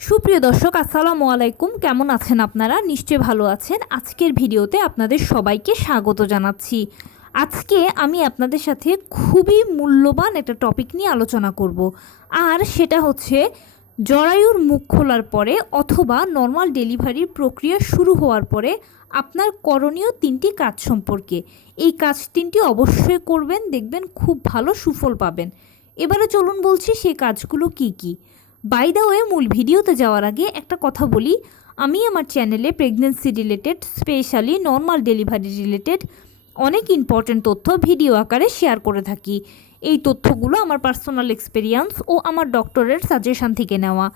সুপ্রিয় দর্শক, আসসালামু আলাইকুম। কেমন আছেন আপনারা? নিশ্চয়ই ভালো আছেন। আজকের ভিডিওতে আপনাদের সবাইকে স্বাগত জানাচ্ছি। আজকে আমি আপনাদের সাথে খুবই মূল্যবান একটা টপিক নিয়ে আলোচনা করব, আর সেটা হচ্ছে জরায়ুর মুখ খোলার পরে অথবা নর্মাল ডেলিভারির প্রক্রিয়া শুরু হওয়ার পরে আপনার করণীয় 3টি কাজ সম্পর্কে। এই কাজ 3টি অবশ্যই করবেন, দেখবেন খুব ভালো সুফল পাবেন। এবারে চলুন বলছি সেই কাজগুলো কি কি। বাই দ্য ওয়ে, মূল ভিডিওতে যাওয়ার আগে একটা কথা বলি, আমি আমার চ্যানেলে pregnancy related, specially normal delivery related অনেক ইম্পর্ট্যান্ট তথ্য ভিডিও আকারে শেয়ার করে থাকি। এই তথ্যগুলো আমার পার্সোনাল এক্সপেরিয়েন্স ও আমার ডক্টরের সাজেশন থেকে নেওয়া।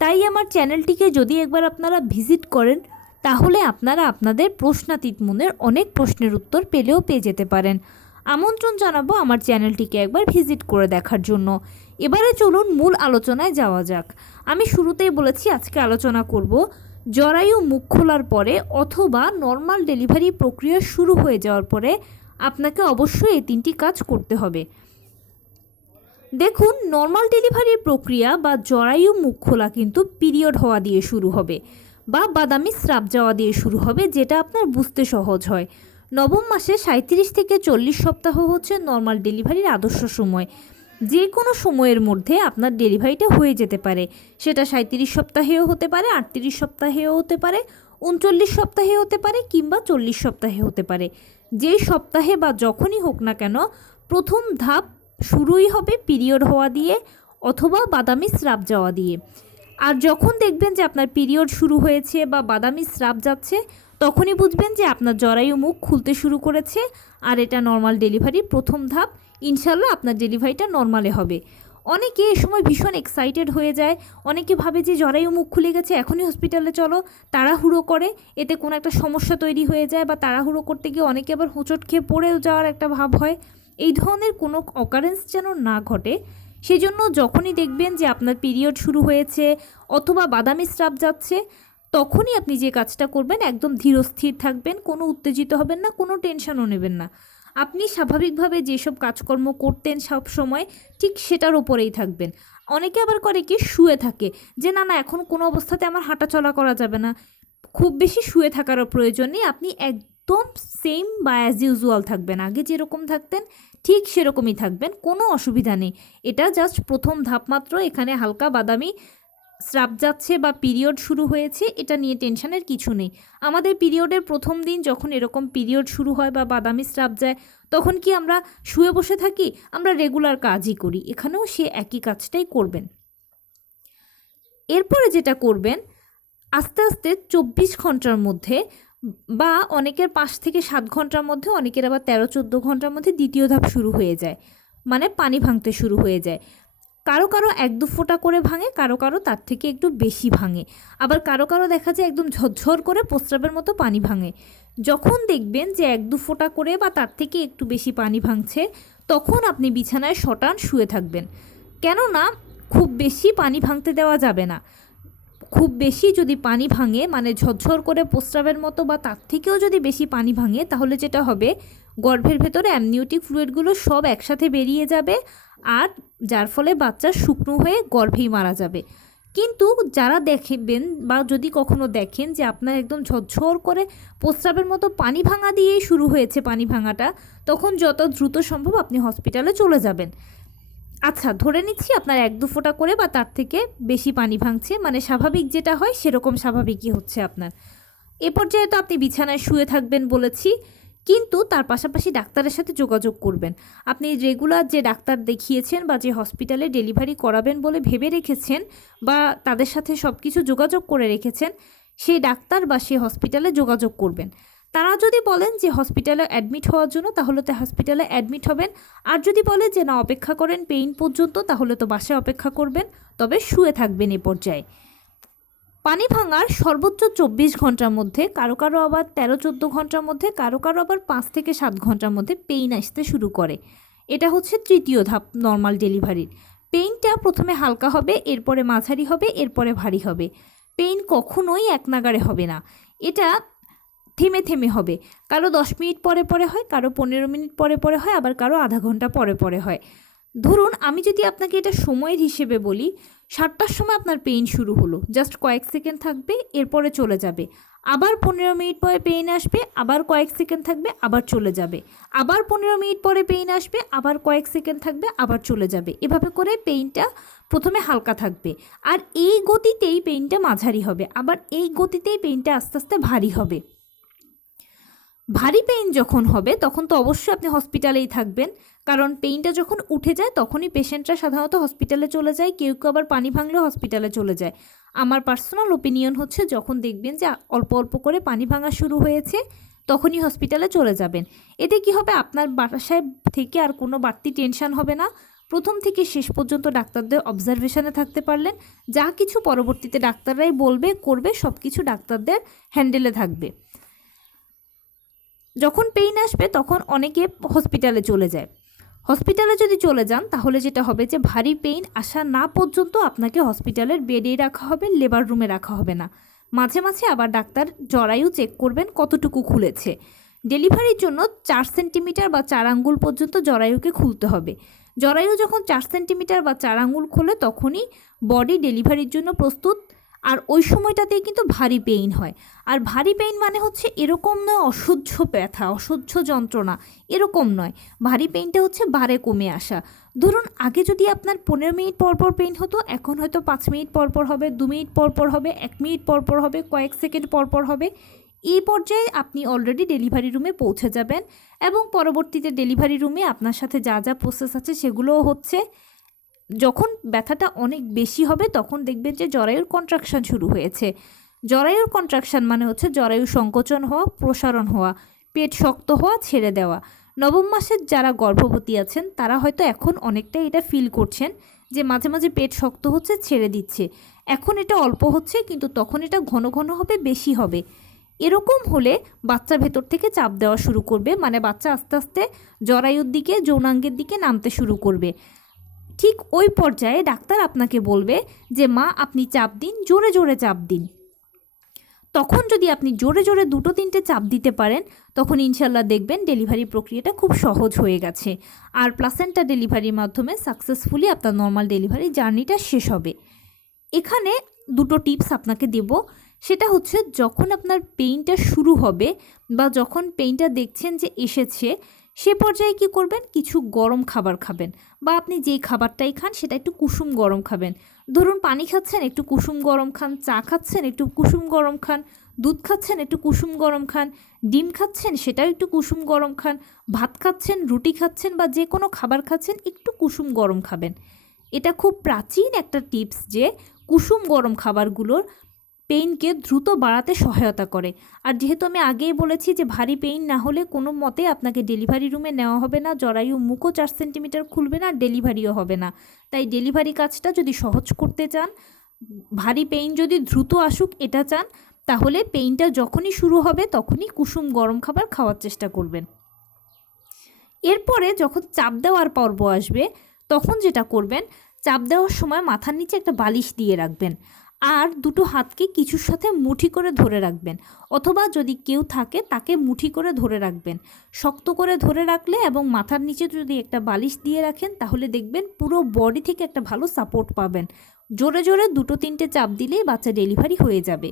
তাই আমার চ্যানেলটিকে যদি একবার আপনারা ভিজিট করেন, তাহলে আপনারা আপনাদের প্রশ্নাতীত মনের অনেক প্রশ্নের উত্তর পেলেও পেয়ে যেতে পারেন। আমন্ত্রণ জানাবো আমার চ্যানেলটিকে একবার ভিজিট করে দেখার জন্য। এবারে চলুন মূল আলোচনায় যাওয়া যাক। আমি শুরুতেই বলেছি আজকে আলোচনা করব জরায়ু মুখ খোলার পরে অথবা নর্মাল ডেলিভারি প্রক্রিয়া শুরু হয়ে যাওয়ার পরে আপনাকে অবশ্যই এই 3টি কাজ করতে হবে। দেখুন, নর্মাল ডেলিভারির প্রক্রিয়া বা জরায়ু মুখ খোলা কিন্তু পিরিয়ড হওয়া দিয়ে শুরু হবে বা বাদামি স্রাব যাওয়া দিয়ে শুরু হবে, যেটা আপনার বুঝতে সহজ হয়। নবম মাসে 37 থেকে 40 সপ্তাহ হচ্ছে নর্মাল ডেলিভারির আদর্শ সময়। যে কোনো সময়ের মধ্যে আপনার ডেলিভারিটা হয়ে যেতে পারে, সেটা 37 সপ্তাহেও হতে পারে, 38 সপ্তাহেও হতে পারে, 39 সপ্তাহে হতে পারে, কিংবা 40 সপ্তাহে হতে পারে। যেই সপ্তাহে বা যখনই হোক না কেন, প্রথম ধাপ শুরুই হবে পিরিয়ড হওয়া দিয়ে অথবা বাদামি স্রাব যাওয়া দিয়ে। আর যখন দেখবেন যে আপনার পিরিয়ড শুরু হয়েছে বা বাদামি স্রাব যাচ্ছে, তখনই বুঝবেন যে আপনার জরায়ু মুখ খুলতে শুরু করেছে, আর এটা নর্মাল ডেলিভারির প্রথম ধাপ। ইনশাল্লাহ আপনার ডেলিভারিটা নর্মালে হবে। অনেকে এ সময় ভীষণ এক্সাইটেড হয়ে যায়, অনেকে ভাবে যে জরায়ু মুখ খুলে গেছে, এখনই হসপিটালে চলো, তাড়াহুড়ো করে, এতে কোনো একটা সমস্যা তৈরি হয়ে যায়, বা তাড়াহুড়ো করতে গিয়ে অনেকে আবার হোঁচট খেয়ে পড়েও যাওয়ার একটা ভাব হয়। এই ধরনের কোনো অকারেন্স যেন না ঘটে, সেজন্য যখনই দেখবেন যে আপনার পিরিয়ড শুরু হয়েছে অথবা বাদামি স্রাব যাচ্ছে, তখনই আপনি যে কাজটা করবেন, একদম ধীরস্থির থাকবেন, কোনো উত্তেজিত হবেন না, কোনো টেনশনও নেবেন না। আপনি স্বাভাবিকভাবে যেসব কাজকর্ম করতেন সব সময়, ঠিক সেটার ওপরেই থাকবেন। অনেকে আবার করে কি, শুয়ে থাকে, যে না না এখন কোনো অবস্থাতে আমার হাঁটা চলা করা যাবে না। খুব বেশি শুয়ে থাকারও প্রয়োজন নেই। আপনি একদম সেম বা অ্যাজ ইউজুয়াল থাকবেন, আগে যেরকম থাকতেন ঠিক সেরকমই থাকবেন, কোনো অসুবিধা নেই। এটা জাস্ট প্রথম ধাপ মাত্র। এখানে হালকা বাদামি স্রাব যাচ্ছে বা পিরিয়ড শুরু হয়েছে, এটা নিয়ে টেনশনের কিছু নেই। আমাদের পিরিয়ডের প্রথম দিন যখন এরকম পিরিয়ড শুরু হয় বা বাদামি স্রাব যায়, তখন কি আমরা শুয়ে বসে থাকি? আমরা রেগুলার কাজই করি। এখানেও সে একই কাজটাই করবেন। এরপরে যেটা করবেন, আস্তে আস্তে 24 ঘন্টার মধ্যে বা অনেকের 5 থেকে 7 ঘন্টার মধ্যে, অনেকের আবার 13-14 ঘন্টার মধ্যে দ্বিতীয় ধাপ শুরু হয়ে যায়, মানে পানি ভাঙতে শুরু হয়ে যায়। কারো কারো 1-2 ফোঁটা করে ভাঙে, কারো কারো তার থেকে একটু বেশি ভাঙে, আবার কারো কারো দেখা যায় একদম ঝরঝর করে প্রস্রাবের মতো পানি ভাঙে। যখন দেখবেন যে 1-2 ফোঁটা করে বা তার থেকে একটু বেশি পানি ভাঙছে, তখন আপনি বিছানায় শটান শুয়ে থাকবেন। কেননা খুব বেশি পানি ভাঙতে দেওয়া যাবে না। খুব বেশি যদি পানি ভাঙে, মানে ঝরঝর করে প্রস্রাবের মতো বা তার থেকেও যদি বেশি পানি ভাঙে, তাহলে যেটা হবে, গর্ভের ভেতরে অ্যামনিওটিক ফ্লুইডগুলো সব একসাথে বেরিয়ে যাবে, আর যার ফলে বাচ্চা শুকনো হয়ে গর্ভেই মারা যাবে। কিন্তু যারা দেখবেন বা যদি কখনো দেখেন যে আপনার একদম ঝরঝর করে প্রস্রাবের মতো পানি ভাঙা দিয়েই শুরু হয়েছে পানি ভাঙাটা, তখন যত দ্রুত সম্ভব আপনি হসপিটালে চলে যাবেন। আচ্ছা, ধরে নিচ্ছি আপনার 1-2 ফোঁটা করে বা তার থেকে বেশি পানি ভাঙছে, মানে স্বাভাবিক যেটা হয় সেরকম স্বাভাবিকই হচ্ছে আপনার। এ পর্যায়ে তো আপনি বিছানায় শুয়ে থাকবেন বলেছি, কিন্তু তার পাশাপাশি ডাক্তারের সাথে যোগাযোগ করবেন। আপনি রেগুলার যে ডাক্তার দেখিয়েছেন বা যে হসপিটালে ডেলিভারি করাবেন বলে ভেবে রেখেছেন বা তাদের সাথে সব কিছু যোগাযোগ করে রেখেছেন, সেই ডাক্তার বা সেই হসপিটালে যোগাযোগ করবেন। তারা যদি বলেন যে হসপিটালে অ্যাডমিট হওয়ার জন্য, তাহলে তো হসপিটালে অ্যাডমিট হবেন। আর যদি বলে যে না, অপেক্ষা করেন পেইন পর্যন্ত, তাহলে তো বাসায় অপেক্ষা করবেন, তবে শুয়ে থাকবেন এ পর্যায়ে। পানি ভাঙার সর্বোচ্চ 24 ঘন্টার মধ্যে, কারো কারো আবার 13-14 ঘন্টার মধ্যে, কারো কারো আবার 5 থেকে 7 ঘন্টার মধ্যে পেইন আসতে শুরু করে। এটা হচ্ছে তৃতীয় ধাপ নর্মাল ডেলিভারির। পেইনটা প্রথমে হালকা হবে, এরপরে মাঝারি হবে, এরপরে ভারী হবে। পেইন কখনোই এক নাগাড়ে হবে না, এটা থেমে থেমে হবে। কারো 10 মিনিট পরে পরে হয়, কারো 15 মিনিট পরে পরে হয়, আবার কারো আধা ঘন্টা পরে পরে হয়। ধরুন আমি যদি আপনাকে এটা সময়ের হিসেবে বলি, 7টার সময় আপনার পেইন শুরু হলো, জাস্ট কয়েক সেকেন্ড থাকবে, এরপরে চলে যাবে। আবার 15 মিনিট পরে পেইন আসবে, আবার কয়েক সেকেন্ড থাকবে, আবার চলে যাবে। আবার 15 মিনিট পরে পেইন আসবে, আবার কয়েক সেকেন্ড থাকবে, আবার চলে যাবে। এভাবে করে পেইনটা প্রথমে হালকা থাকবে, আর এই গতিতেই পেইনটা মাঝারি হবে, আবার এই গতিতেই পেইনটা আস্তে আস্তে ভারী হবে। ভারী পেইন যখন হবে তখন তো অবশ্যই আপনি হসপিটালেই থাকবেন, কারণ পেইনটা যখন উঠে যায় তখনই পেশেন্টরা সাধারণত হসপিটালে চলে যায়, কেউ কেউ আবার পানি ভাঙলেও হসপিটালে চলে যায়। আমার পার্সোনাল ওপিনিয়ন হচ্ছে যখন দেখবেন যে অল্প অল্প করে পানি ভাঙা শুরু হয়েছে তখনই হসপিটালে চলে যাবেন। এতে কি হবে, আপনার বাসায় থেকে আর কোনো বাড়তি টেনশন হবে না। প্রথম থেকে শেষ পর্যন্ত ডাক্তারদের অবজারভেশনে থাকতে পারলেন, যা কিছু পরবর্তীতে ডাক্তাররাই বলবে করবে সব কিছু ডাক্তারদের হ্যান্ডেলে থাকবে। যখন পেইন আসবে তখন অনেকে হসপিটালে চলে যায়। হসপিটালে যদি চলে যান তাহলে যেটা হবে যে ভারী পেইন আসা না পর্যন্ত আপনাকে হসপিটালের বেডেই রাখা হবে, লেবার রুমে রাখা হবে না। মাঝে মাঝে আবার ডাক্তার জরায়ু চেক করবেন কতটুকু খুলেছে। ডেলিভারির জন্য 4 সেন্টিমিটার বা 4 আঙ্গুল পর্যন্ত জরায়ুকে খুলতে হবে। জরায়ু যখন 4 সেন্টিমিটার বা 4 আঙ্গুল খোলে তখনই বডি ডেলিভারির জন্য প্রস্তুত। আর ওই সময়টাতেই কিন্তু ভারী পেইন হয়। আর ভারী পেইন মানে হচ্ছে এরকম নয় অসহ্য ব্যথা, অসহ্য যন্ত্রণা, এরকম নয়। ভারী পেইনটা হচ্ছে বারে কমে আসা। ধরুন আগে যদি আপনার 15 মিনিট পর পর পেইন হতো, এখন হয়তো 5 মিনিট পর পর হবে, 2 মিনিট পর পর হবে, 1 মিনিট পর পর হবে, কয়েক সেকেন্ড পর পর হবে। এই পর্যায়ে আপনি অলরেডি ডেলিভারি রুমে পৌঁছে যাবেন, এবং পরবর্তীতে ডেলিভারি রুমে আপনার সাথে যা যা প্রসেস আছে সেগুলোও হচ্ছে। যখন ব্যথাটা অনেক বেশি হবে তখন দেখবেন যে জরায়ুর কন্ট্রাকশান শুরু হয়েছে। জরায়ুর কন্ট্রাকশান মানে হচ্ছে জরায়ু সংকোচন হওয়া, প্রসারণ হওয়া, পেট শক্ত হওয়া, ছেড়ে দেওয়া। নবম মাসের যারা গর্ভবতী আছেন তারা হয়তো এখন অনেকটা এটা ফিল করছেন যে মাঝে মাঝে পেট শক্ত হচ্ছে, ছেড়ে দিচ্ছে। এখন এটা অল্প হচ্ছে, কিন্তু তখন এটা ঘন ঘন হবে, বেশি হবে। এরকম হলে বাচ্চা ভেতর থেকে চাপ দেওয়া শুরু করবে, মানে বাচ্চা আস্তে আস্তে জরায়ুর দিকে, যৌনাঙ্গের দিকে নামতে শুরু করবে। ঠিক ওই পর্যায়ে ডাক্তার আপনাকে বলবে যে মা আপনি চাপ দিন, জোরে জোরে চাপ দিন। তখন যদি আপনি জোরে জোরে 2-3টে চাপ দিতে পারেন তখন ইনশাল্লাহ দেখবেন ডেলিভারি প্রক্রিয়াটা খুব সহজ হয়ে গেছে, আর প্লাসেন্টা ডেলিভারির মাধ্যমে সাকসেসফুলি আপনার নর্মাল ডেলিভারি জার্নিটা শেষ হবে। এখানে 2টো টিপস আপনাকে দেব। সেটা হচ্ছে যখন আপনার পেইনটা শুরু হবে বা যখন পেইনটা দেখছেন যে এসেছে, সে পর্যায়ে কী করবেন, কিছু গরম খাবার খাবেন, বা আপনি যেই খাবারটাই খান সেটা একটু কুসুম গরম খাবেন। ধরুন পানি খাচ্ছেন, একটু কুসুম গরম খান। চা খাচ্ছেন, একটু কুসুম গরম খান। দুধ খাচ্ছেন, একটু কুসুম গরম খান। ডিম খাচ্ছেন, সেটাও একটু কুসুম গরম খান। ভাত খাচ্ছেন, রুটি খাচ্ছেন, বা যে কোনো খাবার খাচ্ছেন, একটু কুসুম গরম খাবেন। এটা খুব প্রাচীন একটা টিপস যে কুসুম গরম খাবারগুলোর পেইনকে দ্রুত বাড়াতে সহায়তা করে। আর যেহেতু আমি আগেই বলেছি যে ভারী পেইন না হলে কোনো মতে আপনাকে ডেলিভারি রুমে নেওয়া হবে না, জরায়ু মুখও 4 সেন্টিমিটার খুলবে না, ডেলিভারিও হবে না। তাই ডেলিভারি কাজটা যদি সহজ করতে চান, ভারী পেইন যদি দ্রুত আসুক এটা চান, তাহলে পেইনটা যখনই শুরু হবে তখনই কুসুম গরম খাবার খাওয়ার চেষ্টা করবেন। এরপরে যখন চাপ দেওয়ার পর্ব আসবে তখন যেটা করবেন, চাপ দেওয়ার সময় মাথার নিচে একটা বালিশ দিয়ে রাখবেন, আর 2টো হাতকে কিছুর সাথে মুঠি করে ধরে রাখবেন, অথবা যদি কেউ থাকে তাকে মুঠি করে ধরে রাখবেন। শক্ত করে ধরে রাখলে এবং মাথার নিচে যদি একটা বালিশ দিয়ে রাখেন তাহলে দেখবেন পুরো বডি থেকে একটা ভালো সাপোর্ট পাবেন। জোরে জোরে 2-3টে চাপ দিলেই বাচ্চা ডেলিভারি হয়ে যাবে।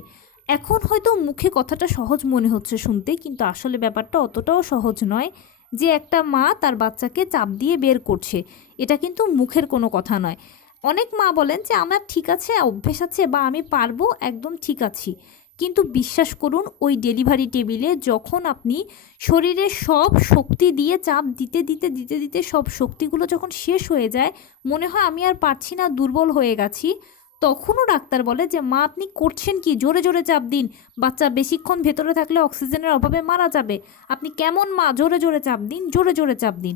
এখন হয়তো মুখে কথাটা সহজ মনে হচ্ছে শুনতে, কিন্তু আসলে ব্যাপারটা অতটাও সহজ নয় যে একটা মা তার বাচ্চাকে চাপ দিয়ে বের করছে। এটা কিন্তু মুখের কোনো কথা নয়। অনেক মা বলেন যে আমার ঠিক আছে, অভ্যেস আছে, বা আমি পারবো, একদম ঠিক আছি। কিন্তু বিশ্বাস করুন, ওই ডেলিভারি টেবিলে যখন আপনি শরীরের সব শক্তি দিয়ে চাপ দিতে দিতে দিতে দিতে সব শক্তিগুলো যখন শেষ হয়ে যায়, মনে হয় আমি আর পারছি না, দুর্বল হয়ে গেছি, তখনও ডাক্তার বলে যে মা আপনি করছেন কি, জোরে জোরে চাপ দিন, বাচ্চা বেশিক্ষণ ভেতরে থাকলে অক্সিজেনের অভাবে মারা যাবে, আপনি কেমন মা, জোরে জোরে চাপ দিন, জোরে জোরে চাপ দিন।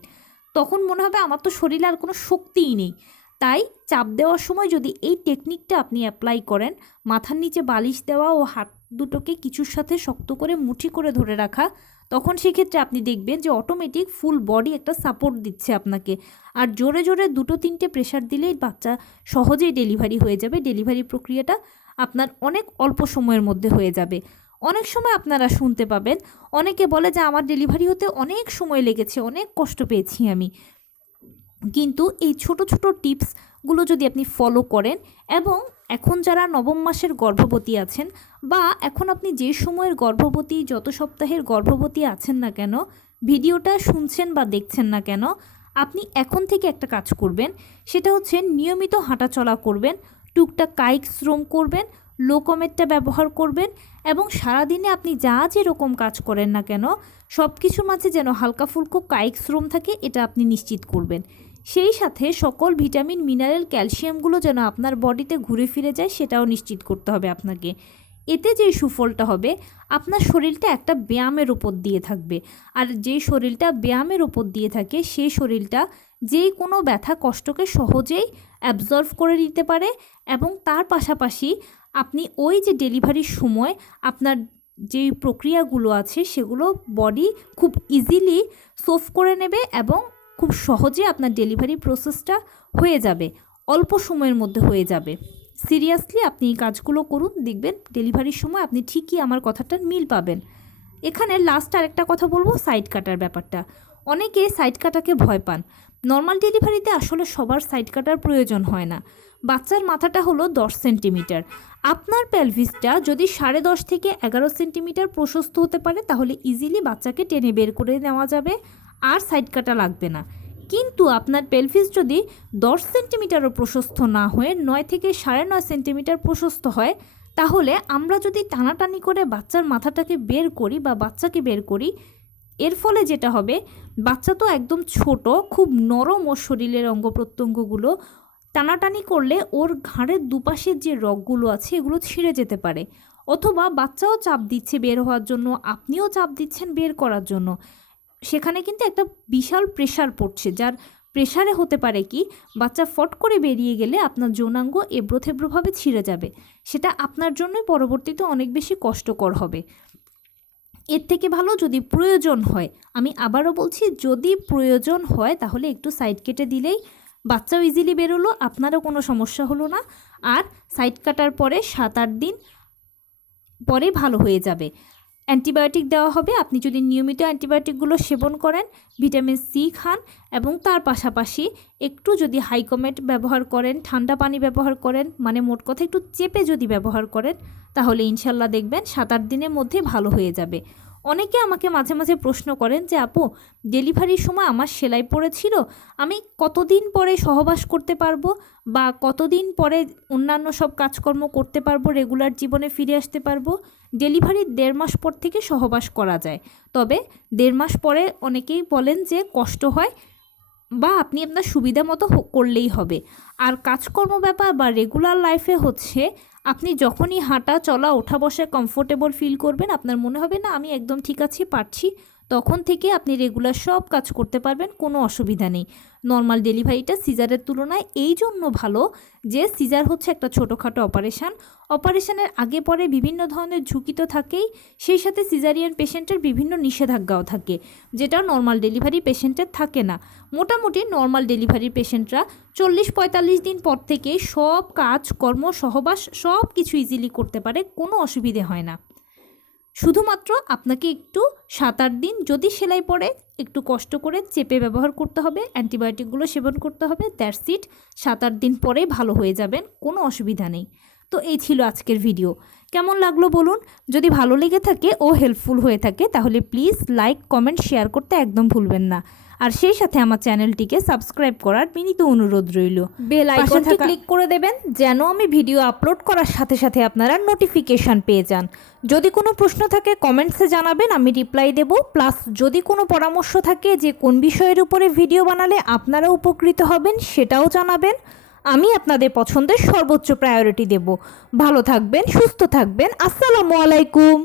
তখন মনে হবে আমার তো শরীরে আর কোনো শক্তিই নেই। তাই চাপ দেওয়ার সময় যদি এই টেকনিকটা আপনি অ্যাপ্লাই করেন, মাথার নিচে বালিশ দেওয়া ও হাত দুটোকে কিছুর সাথে শক্ত করে মুঠি করে ধরে রাখা, তখন সেক্ষেত্রে আপনি দেখবেন যে অটোমেটিক ফুল বডি একটা সাপোর্ট দিচ্ছে আপনাকে। আর জোরে জোরে 2-3টে প্রেশার দিলেই বাচ্চা সহজেই ডেলিভারি হয়ে যাবে। ডেলিভারি প্রক্রিয়াটা আপনার অনেক অল্প সময়ের মধ্যে হয়ে যাবে। অনেক সময় আপনারা শুনতে পাবেন অনেকে বলে যে আমার ডেলিভারি হতে অনেক সময় লেগেছে, অনেক কষ্ট পেয়েছি আমি। কিন্তু এই ছোট ছোট টিপস গুলো যদি আপনি ফলো করেন এবং এখন যারা নবম মাসের গর্ভবতী আছেন বা এখন আপনি যে সময়ের গর্ভবতী যত সপ্তাহের গর্ভবতী আছেন না কেন ভিডিওটা শুনছেন বা দেখছেন না কেন আপনি এখন থেকে একটা কাজ করবেন, সেটা হচ্ছে নিয়মিত হাঁটাচলা করবেন, টুকটাক কায়িক শ্রম করবেন, লো কমেটটা ব্যবহার করবেন এবং সারাদিনে আপনি যা যেরকম কাজ করেন না কেন সব কিছুর মাঝে যেন হালকা ফুলকো কায়িক শ্রম থাকে এটা আপনি নিশ্চিত করবেন। সেই সাথে সকল ভিটামিন মিনারেল ক্যালসিয়ামগুলো যেন আপনার বডিতে ঘুরে ফিরে যায় সেটাও নিশ্চিত করতে হবে আপনাকে। এতে যে সুফলটা হবে আপনার শরীরটা একটা ব্যায়ামের উপর দিয়ে থাকবে, আর যে শরীরটা ব্যায়ামের উপর দিয়ে থাকে সেই শরীরটা যে কোনো ব্যথা কষ্টকে সহজেই অ্যাবজর্ভ করে নিতে পারে এবং তার পাশাপাশি আপনি ওই যে ডেলিভারির সময় আপনার যে প্রক্রিয়াগুলো আছে সেগুলো বডি খুব ইজিলি সোফ করে নেবে এবং খুব সহজে আপনার ডেলিভারি প্রসেসটা হয়ে যাবে, অল্প সময়ের মধ্যে হয়ে যাবে। সিরিয়াসলি আপনি এই কাজগুলো করুন, দেখবেন ডেলিভারির সময় আপনি ঠিকই আমার কথাটার মিল পাবেন। এখানে লাস্ট আরেকটা কথা বলবো, সাইড কাটার ব্যাপারটা। অনেকে সাইড কাটাকে ভয় পান। নর্মাল ডেলিভারিতে আসলে সবার সাইড কাটার প্রয়োজন হয় না। বাচ্চার মাথাটা হলো 10 সেন্টিমিটার, আপনার পেলভিসটা যদি 10.5 থেকে 11 সেন্টিমিটার প্রশস্ত হতে পারে তাহলে ইজিলি বাচ্চাকে টেনে বের করে নেওয়া যাবে, আর সাইড কাটা লাগবে না। কিন্তু আপনার পেলভিস যদি 10 সেন্টিমিটারও প্রশস্ত না হয়ে 9 থেকে 9.5 সেন্টিমিটার প্রশস্ত হয় তাহলে আমরা যদি টানাটানি করে বাচ্চার মাথাটাকে বের করি বা বাচ্চাকে বের করি, এর ফলে যেটা হবে বাচ্চা তো একদম ছোট, খুব নরম ওর শরীরের অঙ্গ প্রত্যঙ্গগুলো, টানাটানি করলে ওর ঘাড়ের দুপাশের যে রগগুলো আছে এগুলো ছিঁড়ে যেতে পারে, অথবা বাচ্চাও চাপ দিচ্ছে বের হওয়ার জন্য, আপনিও চাপ দিচ্ছেন বের করার জন্য। সেখানে কিন্তু একটা বিশাল প্রেশার পড়ছে, যার প্রেশারে হতে পারে কি বাচ্চা ফট করে বেরিয়ে গেলে আপনার যৌনাঙ্গ এবড়োথেবড়োভাবে ছিঁড়ে যাবে, সেটা আপনার জন্যই পরবর্তীতে অনেক বেশি কষ্টকর হবে। এর থেকে ভালো যদি প্রয়োজন হয়, আমি আবারও বলছি যদি প্রয়োজন হয় তাহলে একটু সাইড কেটে দিলেই বাচ্চাও ইজিলি বেরোলো, আপনারও কোনো সমস্যা হলো না, আর সাইড কাটার পরে 7-8 দিন পরে ভালো হয়ে যাবে। অ্যান্টিবায়োটিক দেওয়া হবে, আপনি যদি নিয়মিত অ্যান্টিবায়োটিকগুলো সেবন করেন, ভিটামিন সি খান এবং তার পাশাপাশি একটু যদি হাইকমেট ব্যবহার করেন, ঠান্ডা পানি ব্যবহার করেন, মানে মোট কথা একটু চেপে যদি ব্যবহার করেন তাহলে ইনশাল্লাহ দেখবেন 7-8 দিনের মধ্যে ভালো হয়ে যাবে। অনেকে আমাকে মাঝে মাঝে প্রশ্ন করেন যে আপু ডেলিভারির সময় আমার সেলাই পড়েছিল, আমি কতদিন পরে সহবাস করতে পারবো বা কতদিন পরে অন্যান্য সব কাজকর্ম করতে পারবো, রেগুলার জীবনে ফিরে আসতে পারবো? ডেলিভারির 1.5 মাস পর থেকে সহবাস করা যায়, তবে 1.5 মাস পরে অনেকেই বলেন যে কষ্ট হয় বা আপনি আপনার সুবিধা মতো করলেই হবে। আর কাজকর্ম ব্যাপার বা রেগুলার লাইফে হচ্ছে আপনি যখনই হাঁটা চলা ওঠা বসে কমফোর্টেবল ফিল করবেন, আপনার মনে হবে না আমি একদম ঠিক আছি পারছি, তখন থেকে আপনি রেগুলার সব কাজ করতে পারবেন, কোনো অসুবিধা নেই। নর্মাল ডেলিভারিটা সিজারের তুলনায় এই জন্য ভালো যে সিজার হচ্ছে একটা ছোটোখাটো অপারেশনের আগে পরে বিভিন্ন ধরনের ঝুঁকি তো থাকেই, সেই সাথে সিজারিয়ান পেশেন্টের বিভিন্ন নিষেধাজ্ঞাও থাকে যেটা নর্মাল ডেলিভারি পেশেন্টের থাকে না। মোটামুটি নর্মাল ডেলিভারি পেশেন্টরা 40-45 দিন পর থেকে সব কাজ কর্ম সহবাস সব কিছু ইজিলি করতে পারে, কোনো অসুবিধে হয় না। শুধুমাত্র আপনাকে একটু 7-8 দিন যদি সেলাই পড়ে একটু কষ্ট করে চেপে ব্যবহার করতে হবে, অ্যান্টিবায়োটিকগুলো সেবন করতে হবে, দ্যাটস ইট। 7-8 দিন পরেই ভালো হয়ে যাবেন, কোনো অসুবিধা নেই। তো এই ছিল আজকের ভিডিও, কেমন লাগলো বলুন? যদি ভালো লেগে থাকে ও হেল্পফুল হয়ে থাকে তাহলে প্লিজ লাইক কমেন্ট শেয়ার করতে একদম ভুলবেন না, আর সেই সাথে আমার চ্যানেলটিকে সাবস্ক্রাইব করার বিনীত অনুরোধ রইল। বেল আইকনটি ক্লিক করে দেবেন যেন আমি ভিডিও আপলোড করার সাথে সাথে আপনারা নোটিফিকেশান পেয়ে যান। যদি কোনো প্রশ্ন থাকে কমেন্টসে জানাবেন, আমি রিপ্লাই দেব। প্লাস যদি কোনো পরামর্শ থাকে যে কোন বিষয়ের উপরে ভিডিও বানালে আপনারা উপকৃত হবেন সেটাও জানাবেন, আমি আপনাদের পছন্দের সর্বোচ্চ প্রায়োরিটি দেব। ভালো থাকবেন, সুস্থ থাকবেন, আসসালামু আলাইকুম।